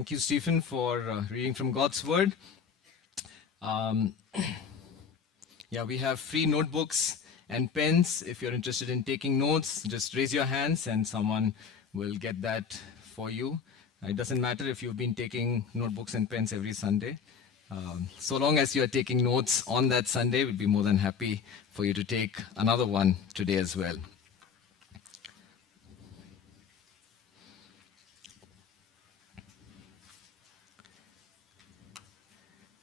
Thank you, Stephen, for reading from God's Word. Um, yeah, we have free notebooks and pens. If you're interested in taking notes, just raise your hands and someone will get that for you. It doesn't matter if you've been taking notebooks and pens every Sunday. So long as you're taking notes on that Sunday, we'd be more than happy for you to take another one today as well.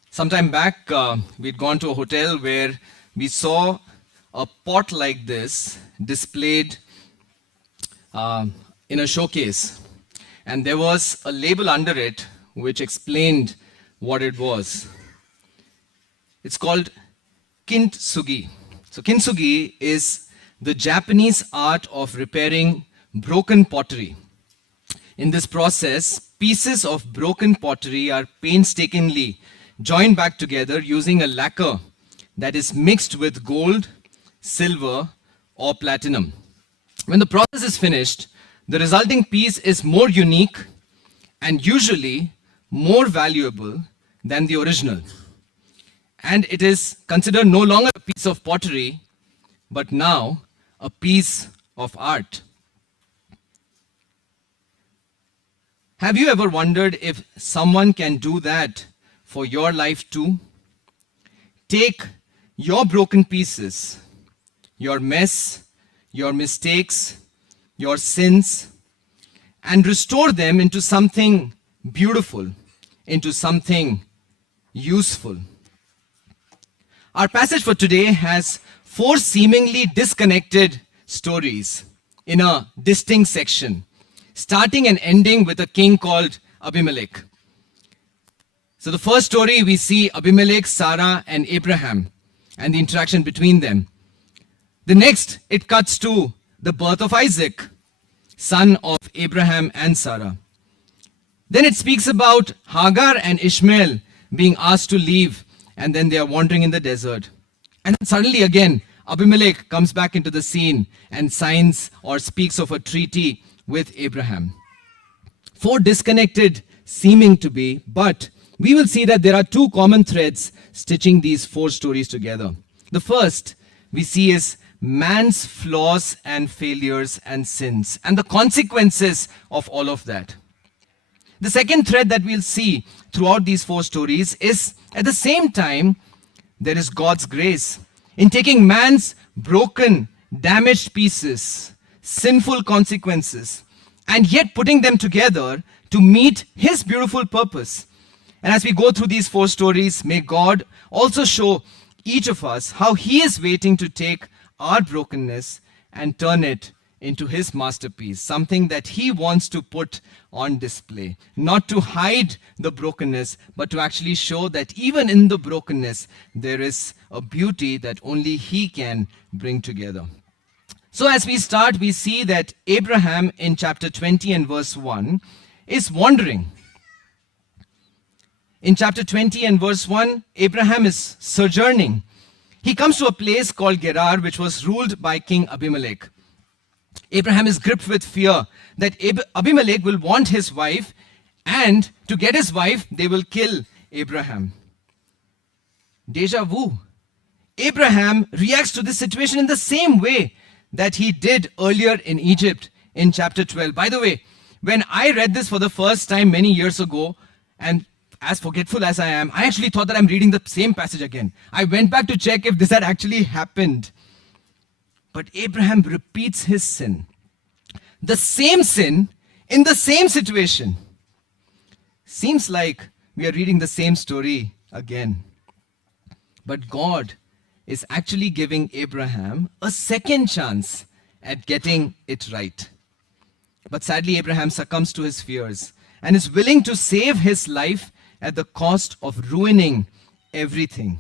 Sometime back, we'd gone to a hotel where we saw a pot like this displayed in a showcase. And there was a label under it which explained what it was. It's called kintsugi. So kintsugi is the Japanese art of repairing broken pottery. In this process, pieces of broken pottery are painstakingly joined back together using a lacquer that is mixed with gold, silver, or platinum. When the process is finished, the resulting piece is more unique and usually more valuable than the original. And it is considered no longer a piece of pottery, but now a piece of art. Have you ever wondered if someone can do that for your life too? Take your broken pieces, your mess, your mistakes, your sins, and restore them into something beautiful, into something useful. Our passage for today has 4 seemingly disconnected stories in a distinct section, starting and ending with a king called Abimelech. So the first story, we see Abimelech, Sarah, and Abraham and the interaction between them. The next, it cuts to the birth of Isaac, son of Abraham and Sarah. Then it speaks about Hagar and Ishmael being asked to leave, and then they are wandering in the desert. And then suddenly again, Abimelech comes back into the scene and signs or speaks of a treaty with Abraham. 4 disconnected seeming to be, but we will see that there are 2 common threads stitching these 4 stories together. The first we see is man's flaws and failures and sins and the consequences of all of that. The second thread that we'll see throughout these 4 stories is, at the same time, there is God's grace in taking man's broken, damaged pieces, sinful consequences, and yet putting them together to meet his beautiful purpose. And as we go through these 4 stories, may God also show each of us how he is waiting to take our brokenness and turn it into his masterpiece, something that he wants to put on display, not to hide the brokenness, but to actually show that even in the brokenness, there is a beauty that only he can bring together. So as we start, we see that Abraham in chapter 20 and verse 1 is wandering. In chapter 20 and verse 1, Abraham is sojourning. He comes to a place called Gerar, which was ruled by King Abimelech. Abraham is gripped with fear that Abimelech will want his wife, and to get his wife, they will kill Abraham. Deja vu. Abraham reacts to this situation in the same way that he did earlier in Egypt in chapter 12. By the way, when I read this for the first time many years ago, and as forgetful as I am, I actually thought that I'm reading the same passage again. I went back to check if this had actually happened. But Abraham repeats his sin. The same sin in the same situation. Seems like we are reading the same story again. But God is actually giving Abraham a second chance at getting it right. But sadly, Abraham succumbs to his fears and is willing to save his life at the cost of ruining everything.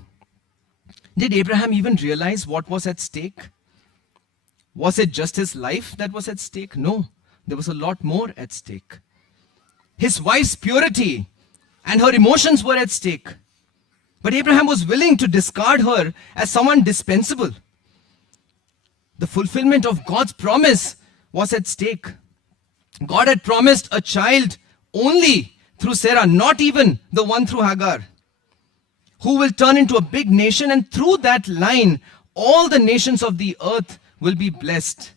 Did Abraham even realize what was at stake? Was it just his life that was at stake? No, there was a lot more at stake. His wife's purity and her emotions were at stake. But Abraham was willing to discard her as someone dispensable. The fulfillment of God's promise was at stake. God had promised a child only through Sarah, not even the one through Hagar, who will turn into a big nation, and through that line, all the nations of the earth will be blessed.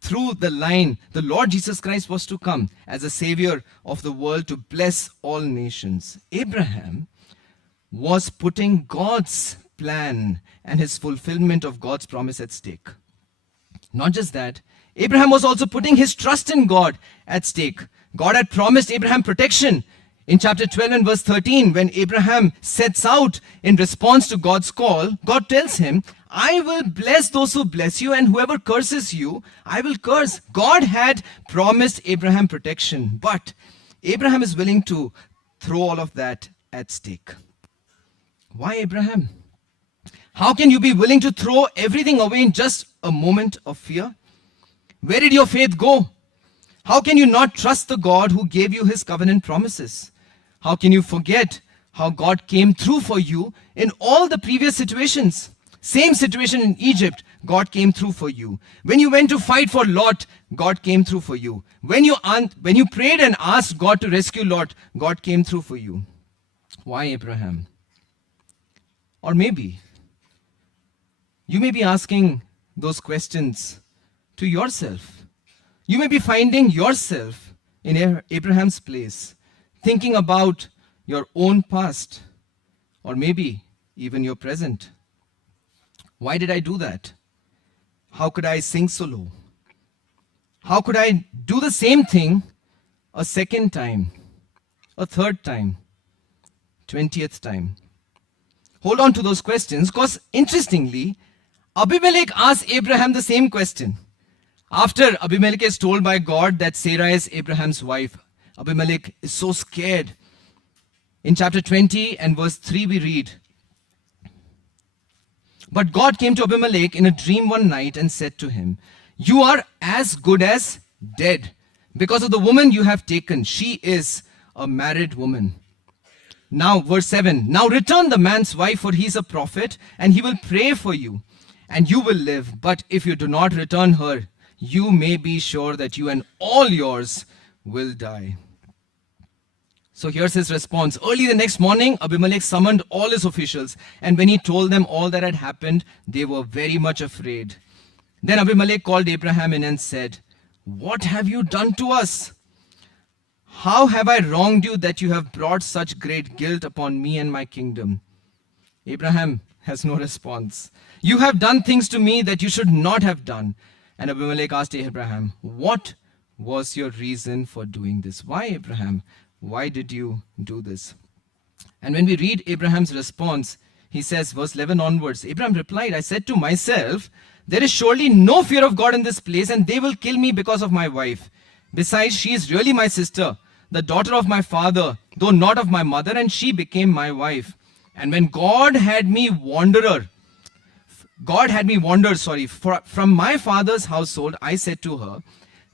Through the line, the Lord Jesus Christ was to come as a savior of the world to bless all nations. Abraham was putting God's plan and his fulfillment of God's promise at stake. Not just that, Abraham was also putting his trust in God at stake. God had promised Abraham protection. In chapter 12 and verse 13, when Abraham sets out in response to God's call, God tells him, I will bless those who bless you, and whoever curses you, I will curse. God had promised Abraham protection, but Abraham is willing to throw all of that at stake. Why, Abraham? How can you be willing to throw everything away in just a moment of fear? Where did your faith go? How can you not trust the God who gave you his covenant promises? How can you forget how God came through for you in all the previous situations? Same situation in Egypt, God came through for you. When you went to fight for Lot, God came through for you. When you prayed and asked God to rescue Lot, God came through for you. Why, Abraham? Or maybe you may be asking those questions to yourself. You may be finding yourself in Abraham's place, thinking about your own past, or maybe even your present. Why did I do that? How could I sink so low? How could I do the same thing a second time, a third time, 20th time? Hold on to those questions, because interestingly, Abimelech asked Abraham the same question. After Abimelech is told by God that Sarah is Abraham's wife, Abimelech is so scared. In chapter 20 and verse 3 we read, But God came to Abimelech in a dream one night and said to him, You are as good as dead because of the woman you have taken. She is a married woman. Now, verse 7, Now return the man's wife, for he is a prophet, and he will pray for you, and you will live. But if you do not return her, you may be sure that you and all yours will die. So here's his response. Early the next morning, Abimelech summoned all his officials, and when he told them all that had happened, they were very much afraid. Then Abimelech called Abraham in and said, What have you done to us? How have I wronged you that you have brought such great guilt upon me and my kingdom? Abraham has no response. You have done things to me that you should not have done. And Abimelech asked Abraham, What was your reason for doing this? Why, Abraham? Why did you do this? And when we read Abraham's response, he says, verse 11 onwards, Abraham replied, I said to myself, there is surely no fear of God in this place, and they will kill me because of my wife. Besides, she is really my sister, the daughter of my father, though not of my mother, and she became my wife. And when God had me wander, from my father's household, I said to her,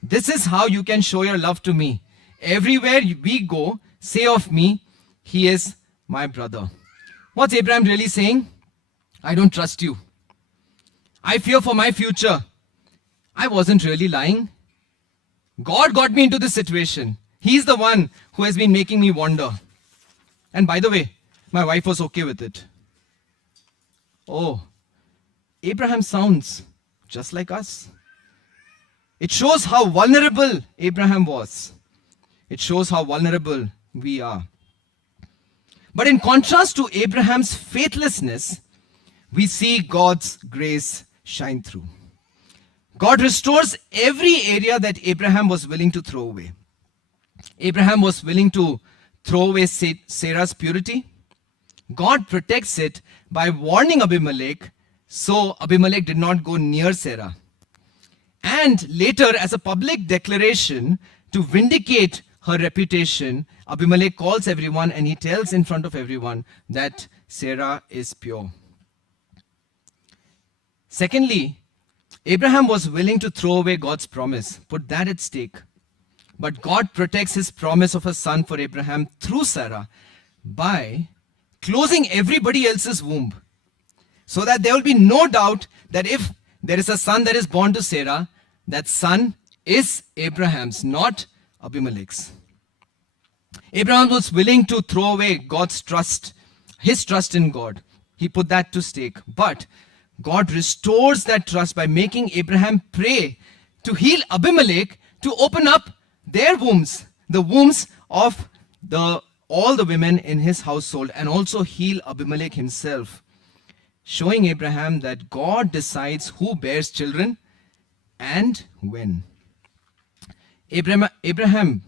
This is how you can show your love to me. Everywhere we go, say of me, he is my brother. What's Abraham really saying? I don't trust you. I fear for my future. I wasn't really lying. God got me into this situation. He's the one who has been making me wander. And by the way, my wife was okay with it. Oh, Abraham sounds just like us. It shows how vulnerable Abraham was. It shows how vulnerable we are. But in contrast to Abraham's faithlessness, we see God's grace shine through. God restores every area that Abraham was willing to throw away. Abraham was willing to throw away Sarah's purity. God protects it by warning Abimelech, so Abimelech did not go near Sarah. And later, as a public declaration to vindicate her reputation, Abimelech calls everyone and he tells in front of everyone that Sarah is pure. Secondly, Abraham was willing to throw away God's promise, put that at stake. But God protects his promise of a son for Abraham through Sarah by closing everybody else's womb, so that there will be no doubt that if there is a son that is born to Sarah, that son is Abraham's, not Abimelech's. Abraham was willing to throw away God's trust, his trust in God. He put that to stake. But God restores that trust by making Abraham pray to heal Abimelech, to open up their wombs, the wombs of all the women in his household, and also heal Abimelech himself, showing Abraham that God decides who bears children and when. Abraham,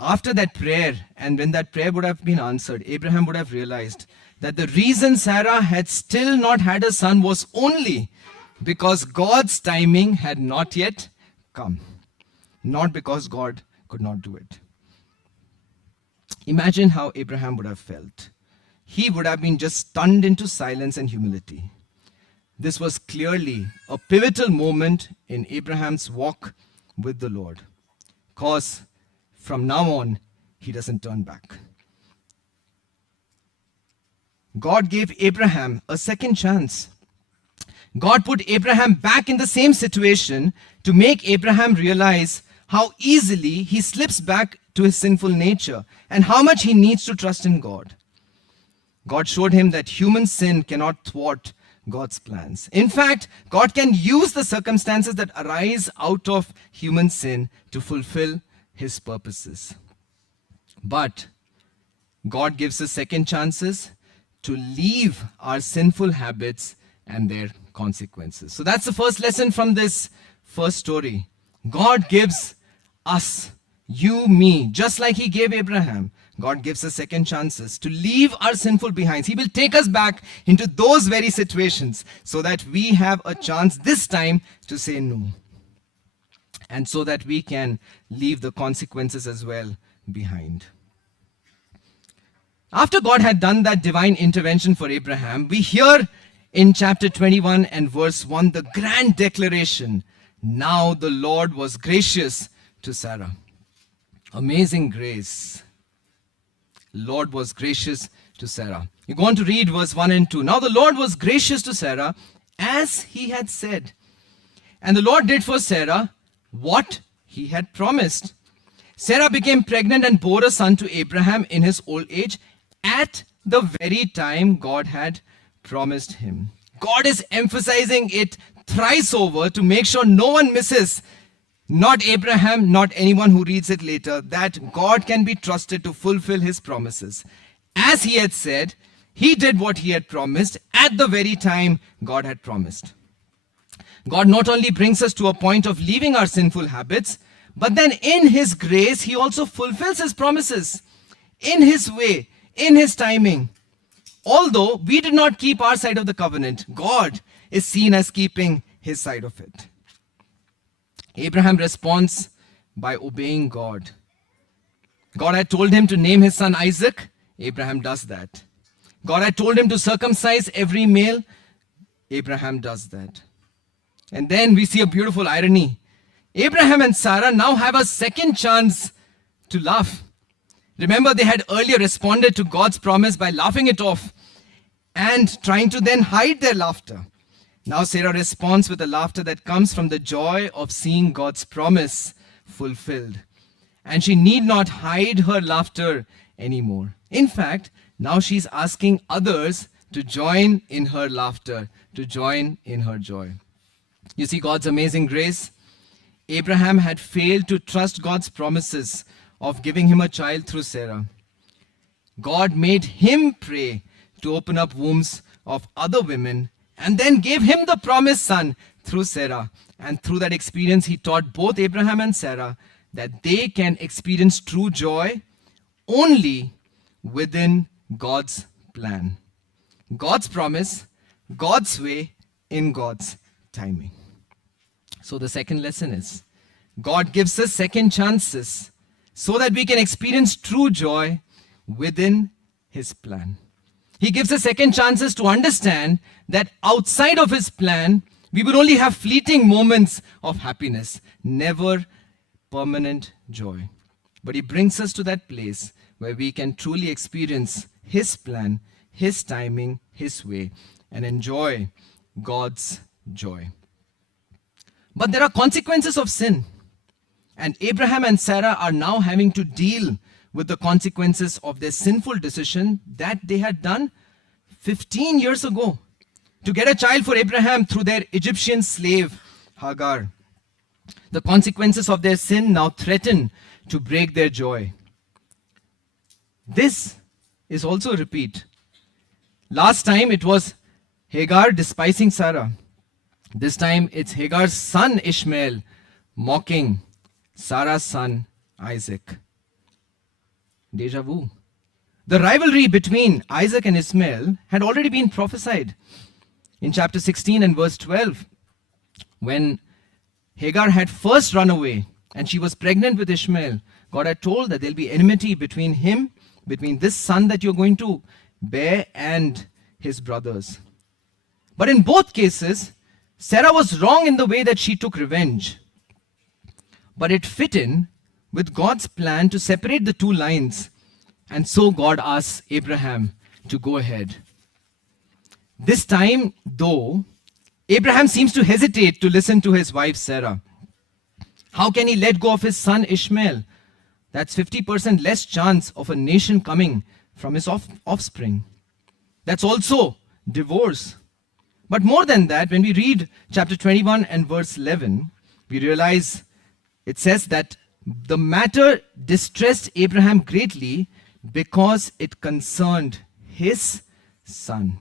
after that prayer, and when that prayer would have been answered, Abraham would have realized that the reason Sarah had still not had a son was only because God's timing had not yet come, not because God could not do it. Imagine how Abraham would have felt. He would have been just stunned into silence and humility. This was clearly a pivotal moment in Abraham's walk with the Lord, because from now on, he doesn't turn back. God gave Abraham a second chance. God put Abraham back in the same situation to make Abraham realize how easily he slips back to his sinful nature and how much he needs to trust in God. God showed him that human sin cannot thwart God's plans. In fact, God can use the circumstances that arise out of human sin to fulfill his purposes. But God gives us second chances to leave our sinful habits and their consequences. So that's the first lesson from this first story. God gives us, you, me, just like he gave Abraham. God gives us second chances to leave our sinful behinds. He will take us back into those very situations so that we have a chance this time to say no. And so that we can leave the consequences as well behind. After God had done that divine intervention for Abraham, we hear in chapter 21 and verse 1 the grand declaration, now the Lord was gracious to Sarah. Amazing grace. Lord was gracious to Sarah. You go on to read verse 1 and 2. Now the Lord was gracious to Sarah as he had said. And the Lord did for Sarah what he had promised. Sarah became pregnant and bore a son to Abraham in his old age at the very time God had promised him. God is emphasizing it thrice over to make sure no one misses, not Abraham, not anyone who reads it later, that God can be trusted to fulfill his promises. As he had said, he did what he had promised at the very time God had promised. God not only brings us to a point of leaving our sinful habits, but then in his grace, he also fulfills his promises in his way, in his timing. Although we did not keep our side of the covenant, God is seen as keeping his side of it. Abraham responds by obeying God. God had told him to name his son Isaac. Abraham does that. God had told him to circumcise every male. Abraham does that. And then we see a beautiful irony. Abraham and Sarah now have a second chance to laugh. Remember, they had earlier responded to God's promise by laughing it off and trying to then hide their laughter. Now Sarah responds with a laughter that comes from the joy of seeing God's promise fulfilled. And she need not hide her laughter anymore. In fact, now she's asking others to join in her laughter, to join in her joy. You see God's amazing grace? Abraham had failed to trust God's promises of giving him a child through Sarah. God made him pray to open up wombs of other women and then gave him the promised son through Sarah. And through that experience, he taught both Abraham and Sarah that they can experience true joy only within God's plan. God's promise, God's way, in God's timing. So the second lesson is, God gives us second chances so that we can experience true joy within his plan. He gives us second chances to understand that outside of his plan, we would only have fleeting moments of happiness, never permanent joy. But he brings us to that place where we can truly experience his plan, his timing, his way, and enjoy God's joy. But there are consequences of sin. And Abraham and Sarah are now having to deal with the consequences of their sinful decision that they had done 15 years ago to get a child for Abraham through their Egyptian slave Hagar. The consequences of their sin now threaten to break their joy. This is also a repeat. Last time it was Hagar despising Sarah. This time it's Hagar's son Ishmael mocking Sarah's son Isaac. Deja vu. The rivalry between Isaac and Ishmael had already been prophesied in chapter 16 and verse 12, when Hagar had first run away and she was pregnant with Ishmael. God had told that there'll be enmity between him, between this son that you're going to bear, and his brothers. But in both cases, Sarah was wrong in the way that she took revenge. But it fit in with God's plan to separate the two lines. And so God asks Abraham to go ahead. This time, though, Abraham seems to hesitate to listen to his wife Sarah. How can he let go of his son Ishmael? That's 50% less chance of a nation coming from his offspring. That's also divorce. But more than that, when we read chapter 21 and verse 11, we realize it says that the matter distressed Abraham greatly because it concerned his son.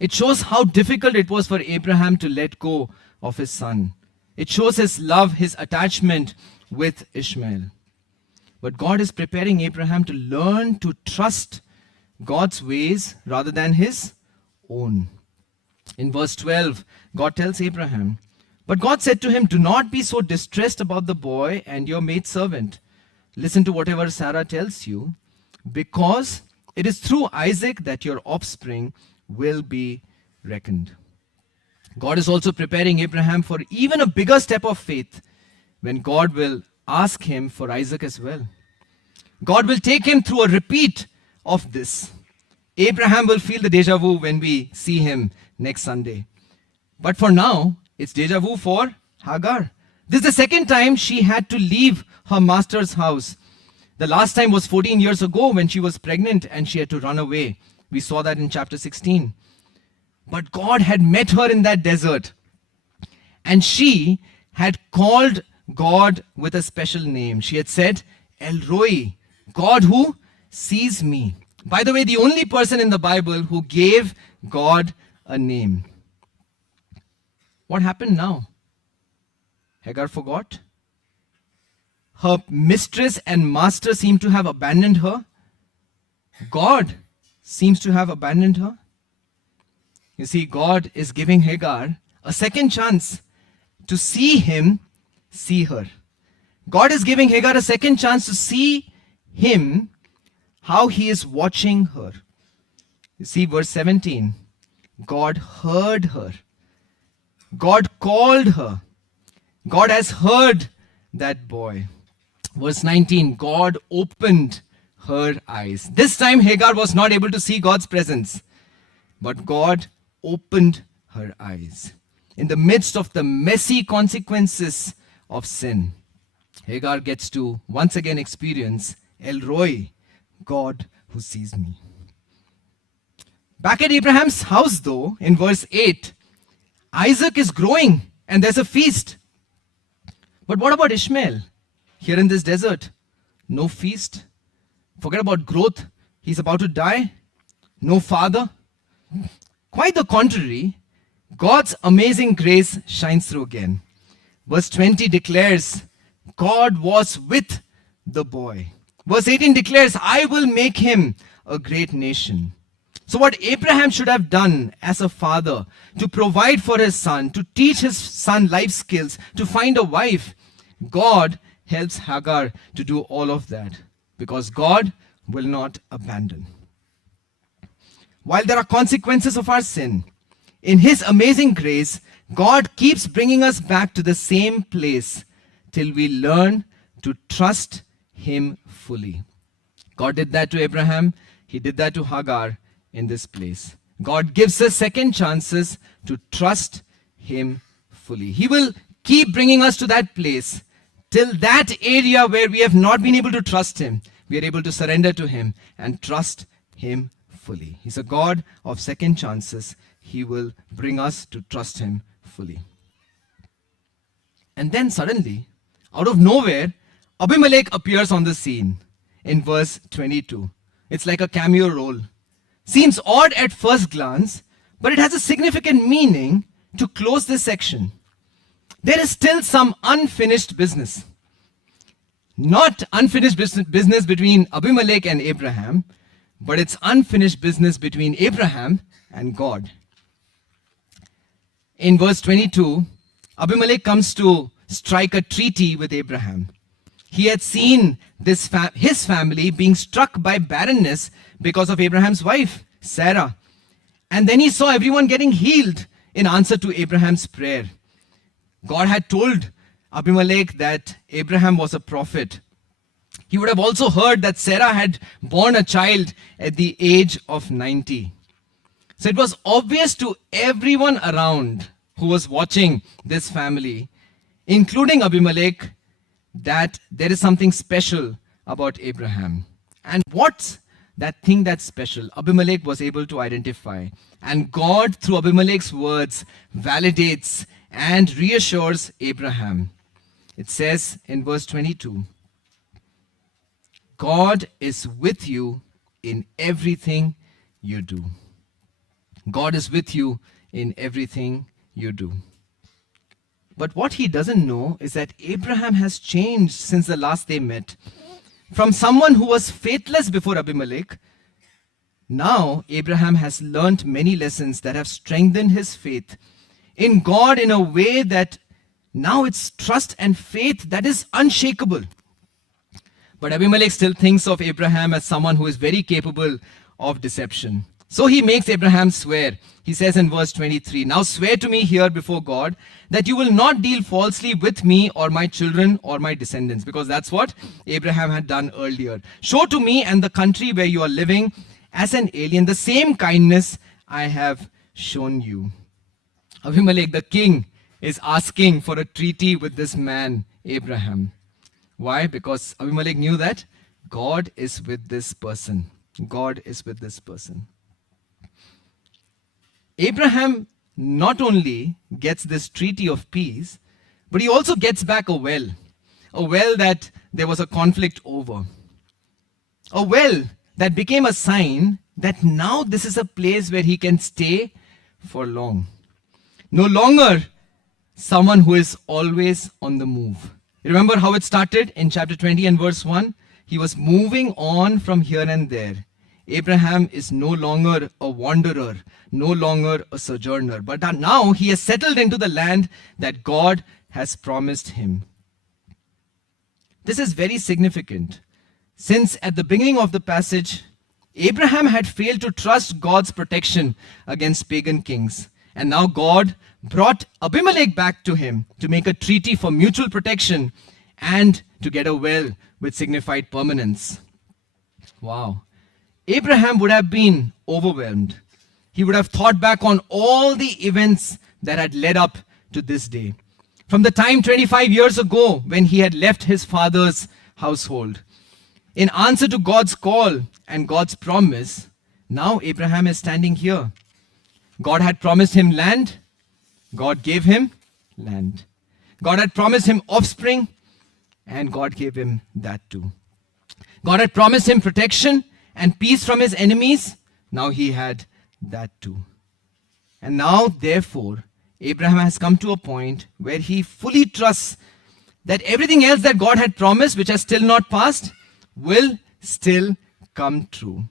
It shows how difficult it was for Abraham to let go of his son. It shows his love, his attachment with Ishmael. But God is preparing Abraham to learn to trust God's ways rather than his own. In verse 12, God tells Abraham, "But God said to him, 'Do not be so distressed about the boy and your maidservant. Listen to whatever Sarah tells you, because it is through Isaac that your offspring will be reckoned.'" God is also preparing Abraham for even a bigger step of faith when God will ask him for Isaac as well. God will take him through a repeat of this. Abraham will feel the deja vu when we see him next Sunday. But for now, it's deja vu for Hagar. This is the second time she had to leave her master's house. The last time was 14 years ago when she was pregnant and she had to run away. We saw that in chapter 16. But God had met her in that desert, and she had called God with a special name. She had said, El Roi, God who sees me. By the way, the only person in the Bible who gave God a name. What happened now? Hagar forgot. Her mistress and master seem to have abandoned her. God seems to have abandoned her. You see, God is giving Hagar a second chance to see him, see her. God is giving Hagar a second chance to see him, how he is watching her. You see, verse 17, God heard her. God called her. God has heard that boy. Verse 19, God opened her eyes. This time Hagar was not able to see God's presence, but God opened her eyes. In the midst of the messy consequences of sin, Hagar gets to once again experience El Roi, God who sees me. Back at Abraham's house, though, in verse 8, Isaac is growing and there's a feast. But what about Ishmael? Here in this desert, no feast. Forget about growth. He's about to die. No father. Quite the contrary, God's amazing grace shines through again. Verse 20 declares, God was with the boy. Verse 18 declares, I will make him a great nation. So what Abraham should have done as a father, to provide for his son, to teach his son life skills, to find a wife, God helps Hagar to do all of that, because God will not abandon. While there are consequences of our sin, in his amazing grace, God keeps bringing us back to the same place till we learn to trust him fully. God did that to Abraham. He did that to Hagar in this place. God gives us second chances to trust him fully. He will keep bringing us to that place till that area where we have not been able to trust him, we are able to surrender to Him and trust Him fully. He's a God of second chances. He will bring us to trust Him fully. And then suddenly, out of nowhere, Abimelech appears on the scene in verse 22. It's like a cameo role. Seems odd at first glance, but it has a significant meaning to close this section. There is still some unfinished business. Not unfinished business between Abimelech and Abraham, but it's unfinished business between Abraham and God. In verse 22, Abimelech comes to strike a treaty with Abraham. He had seen his family being struck by barrenness because of Abraham's wife, Sarah. And then he saw everyone getting healed in answer to Abraham's prayer. God had told Abimelech that Abraham was a prophet. He would have also heard that Sarah had borne a child at the age of 90. So it was obvious to everyone around who was watching this family, including Abimelech, that there is something special about Abraham. And what's that thing that's special? Abimelech was able to identify. And God, through Abimelech's words, validates and reassures Abraham. It says in verse 22, God is with you in everything you do. God is with you in everything you do. But what he doesn't know is that Abraham has changed since the last they met. From someone who was faithless before Abimelech, now Abraham has learnt many lessons that have strengthened his faith in God in a way that now it's trust and faith that is unshakable. But Abimelech still thinks of Abraham as someone who is very capable of deception. So he makes Abraham swear. He says in verse 23, now swear to me here before God that you will not deal falsely with me or my children or my descendants, because that's what Abraham had done earlier. Show to me and the country where you are living as an alien the same kindness I have shown you. Abimelech, the king, is asking for a treaty with this man, Abraham. Why? Because Abimelech knew that God is with this person. God is with this person. Abraham not only gets this treaty of peace, but he also gets back a well that there was a conflict over. A well that became a sign that now this is a place where he can stay for long. No longer someone who is always on the move. Remember how it started in chapter 20 and verse 1? He was moving on from here and there. Abraham is no longer a wanderer, no longer a sojourner, but now he has settled into the land that God has promised him. This is very significant, since at the beginning of the passage, Abraham had failed to trust God's protection against pagan kings. And now God brought Abimelech back to him to make a treaty for mutual protection and to get a well which signified permanence. Wow. Abraham would have been overwhelmed. He would have thought back on all the events that had led up to this day. From the time 25 years ago when he had left his father's household. In answer to God's call and God's promise, now Abraham is standing here. God had promised him land. God gave him land. God had promised him offspring, and God gave him that too. God had promised him protection and peace from his enemies. Now he had that too. And now, therefore, Abraham has come to a point where he fully trusts that everything else that God had promised, which has still not passed, will still come true.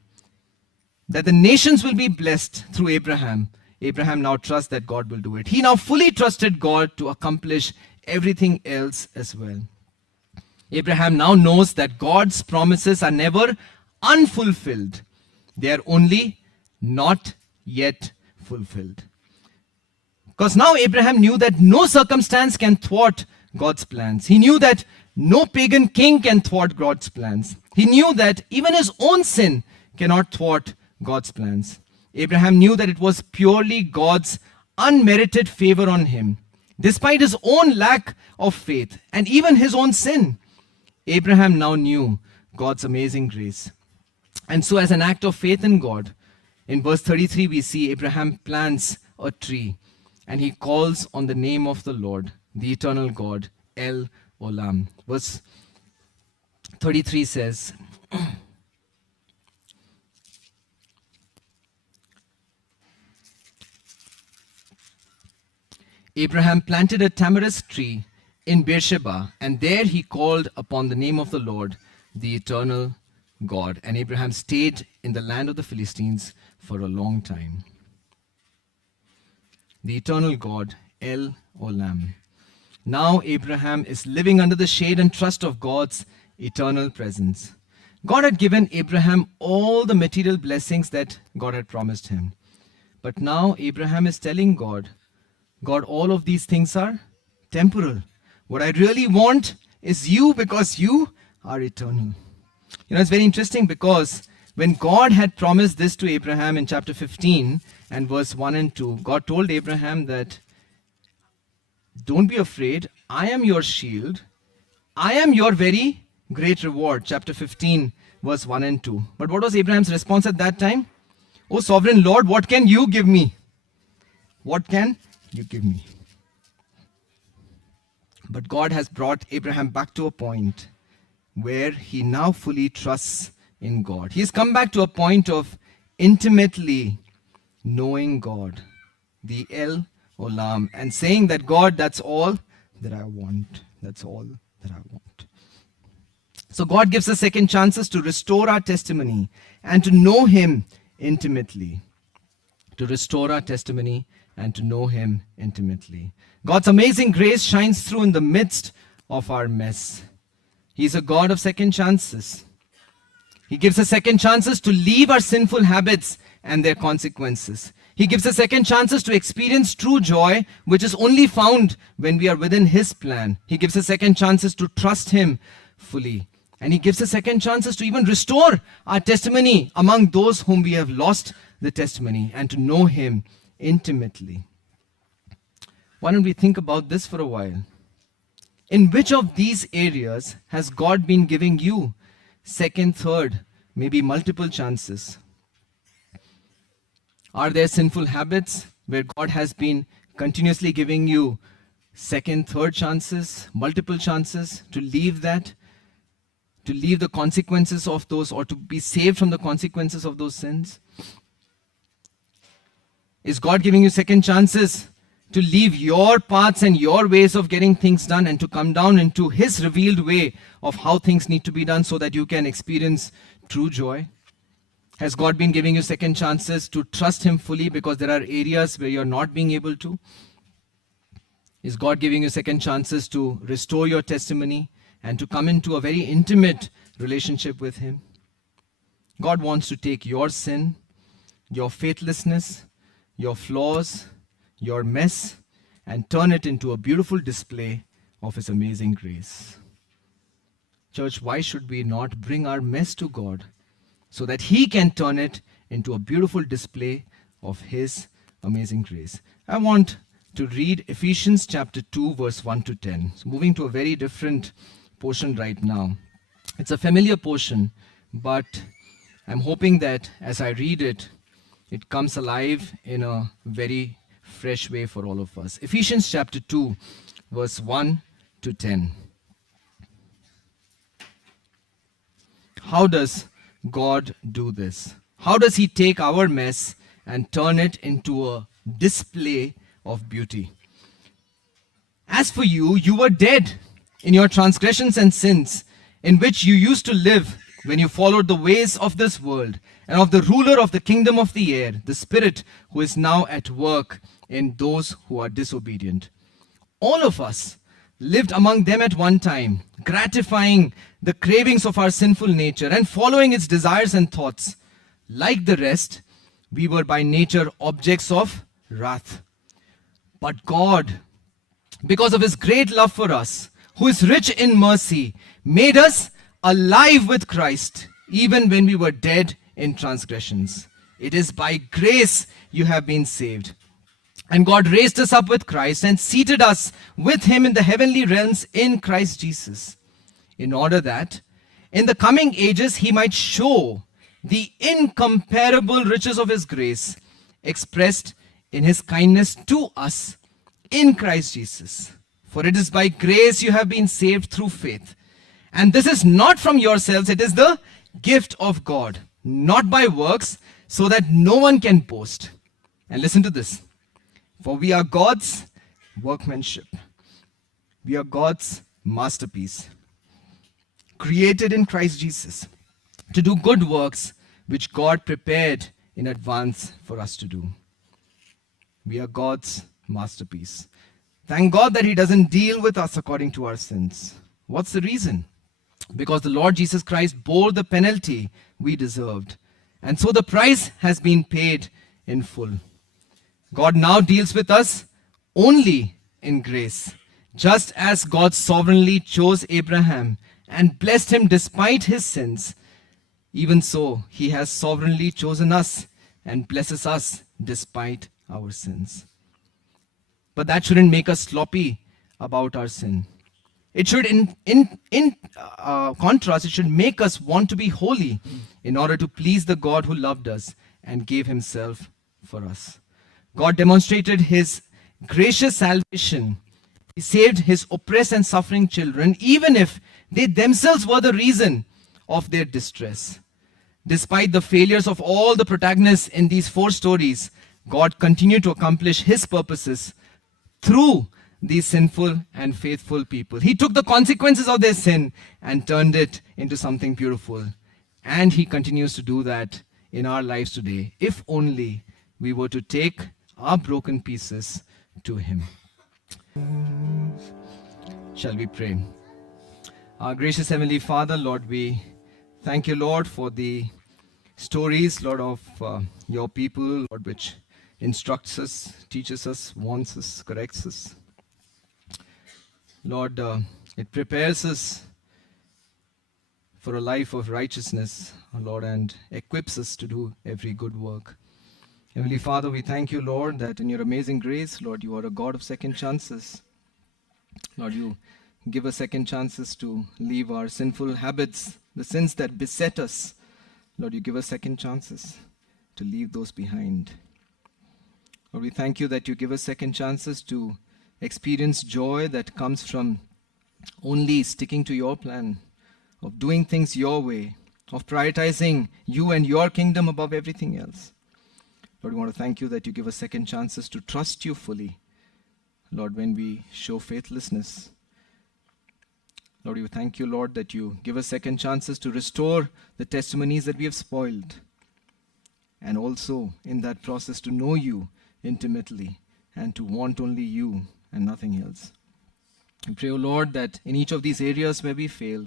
That the nations will be blessed through Abraham. Abraham now trusts that God will do it. He now fully trusted God to accomplish everything else as well. Abraham now knows that God's promises are never unfulfilled. They are only not yet fulfilled. Because now Abraham knew that no circumstance can thwart God's plans. He knew that no pagan king can thwart God's plans. He knew that even his own sin cannot thwart God's plans. Abraham knew that it was purely God's unmerited favor on him. Despite his own lack of faith and even his own sin, Abraham now knew God's amazing grace. And so, as an act of faith in God, in verse 33, we see Abraham plants a tree and he calls on the name of the Lord, the eternal God, El Olam. Verse 33 says, Abraham planted a tamarisk tree in Beersheba, and there he called upon the name of the Lord, the eternal God. And Abraham stayed in the land of the Philistines for a long time. The eternal God, El Olam. Now Abraham is living under the shade and trust of God's eternal presence. God had given Abraham all the material blessings that God had promised him. But now Abraham is telling God, God, all of these things are temporal. What I really want is you, because you are eternal. It's very interesting, because when God had promised this to Abraham in chapter 15 and verse 1 and 2, God told Abraham that, don't be afraid, I am your shield. I am your very great reward. Chapter 15 verse 1 and 2. But what was Abraham's response at that time? Oh sovereign Lord, what can you give me? What can you give me? But God has brought Abraham back to a point where he now fully trusts in God. He's come back to a point of intimately knowing God, the El Olam, and saying that, God, that's all that I want. That's all that I want. So God gives us second chances to restore our testimony and to know Him intimately. To restore our testimony and to know Him intimately. God's amazing grace shines through in the midst of our mess. He's a God of second chances. He gives us second chances to leave our sinful habits and their consequences. He gives us second chances to experience true joy, which is only found when we are within His plan. He gives us second chances to trust Him fully. And He gives us second chances to even restore our testimony among those whom we have lost the testimony, and to know Him intimately. Why don't we think about this for a while? In which of these areas has God been giving you second, third, maybe multiple chances? Are there sinful habits where God has been continuously giving you second, third chances, multiple chances to leave that, to leave the consequences of those, or to be saved from the consequences of those sins? Is God giving you second chances to leave your paths and your ways of getting things done and to come down into His revealed way of how things need to be done so that you can experience true joy? Has God been giving you second chances to trust Him fully because there are areas where you're not being able to? Is God giving you second chances to restore your testimony and to come into a very intimate relationship with Him? God wants to take your sin, your faithlessness, your flaws, your mess, and turn it into a beautiful display of His amazing grace. Church, why should we not bring our mess to God so that He can turn it into a beautiful display of His amazing grace? I want to read Ephesians chapter 2, verse 1 to 10. So moving to a very different portion right now. It's a familiar portion, but I'm hoping that as I read it, it comes alive in a very fresh way for all of us. Ephesians chapter 2, verse 1 to 10. How does God do this? How does He take our mess and turn it into a display of beauty? As for you, you were dead in your transgressions and sins, in which you used to live when you followed the ways of this world and of the ruler of the kingdom of the air, the Spirit who is now at work in those who are disobedient. All of us lived among them at one time, gratifying the cravings of our sinful nature and following its desires and thoughts. Like the rest, we were by nature objects of wrath. But God, because of His great love for us, who is rich in mercy, made us alive with Christ, even when we were dead in transgressions. It is by grace you have been saved. And God raised us up with Christ and seated us with Him in the heavenly realms in Christ Jesus, in order that in the coming ages he might show the incomparable riches of his grace expressed in his kindness to us in Christ Jesus. For it is by grace you have been saved through faith. And this is not from yourselves, it is the gift of God, not by works, so that no one can boast. And listen to this. For we are God's workmanship. We are God's masterpiece, created in Christ Jesus to do good works which God prepared in advance for us to do. We are God's masterpiece. Thank God that He doesn't deal with us according to our sins. What's the reason? Because the Lord Jesus Christ bore the penalty we deserved. And so the price has been paid in full. God now deals with us only in grace. Just as God sovereignly chose Abraham and blessed him despite his sins, even so He has sovereignly chosen us and blesses us despite our sins. But that shouldn't make us sloppy about our sin. It should, in contrast, it should make us want to be holy in order to please the God who loved us and gave Himself for us. God demonstrated His gracious salvation. He saved His oppressed and suffering children, even if they themselves were the reason of their distress. Despite the failures of all the protagonists in these 4 stories, God continued to accomplish His purposes through these sinful and faithful people. He took the consequences of their sin and turned it into something beautiful. And He continues to do that in our lives today, if only we were to take our broken pieces to Him. Shall we pray? Our gracious Heavenly Father, Lord, we thank You, Lord, for the stories, Lord, of Your people, Lord, which instructs us, teaches us, warns us, corrects us. Lord, it prepares us for a life of righteousness, Lord, and equips us to do every good work. Heavenly Father, we thank You, Lord, that in Your amazing grace, Lord, You are a God of second chances. Lord, You give us second chances to leave our sinful habits, the sins that beset us. Lord, You give us second chances to leave those behind. Lord, we thank You that You give us second chances to experience joy that comes from only sticking to Your plan, of doing things Your way, of prioritizing You and Your kingdom above everything else. Lord, we want to thank You that You give us second chances to trust You fully, Lord, when we show faithlessness. Lord, we thank You, Lord, that You give us second chances to restore the testimonies that we have spoiled, and also in that process to know You intimately and to want only You and nothing else. We pray, O Lord, that in each of these areas where we fail,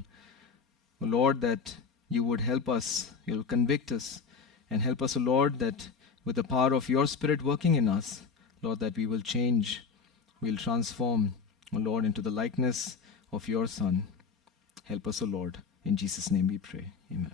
O Lord, that You would help us, You'll convict us, and help us, O Lord, that with the power of Your Spirit working in us, Lord, that we will change, we'll transform, O Lord, into the likeness of Your Son. Help us, O Lord. In Jesus' name we pray. Amen.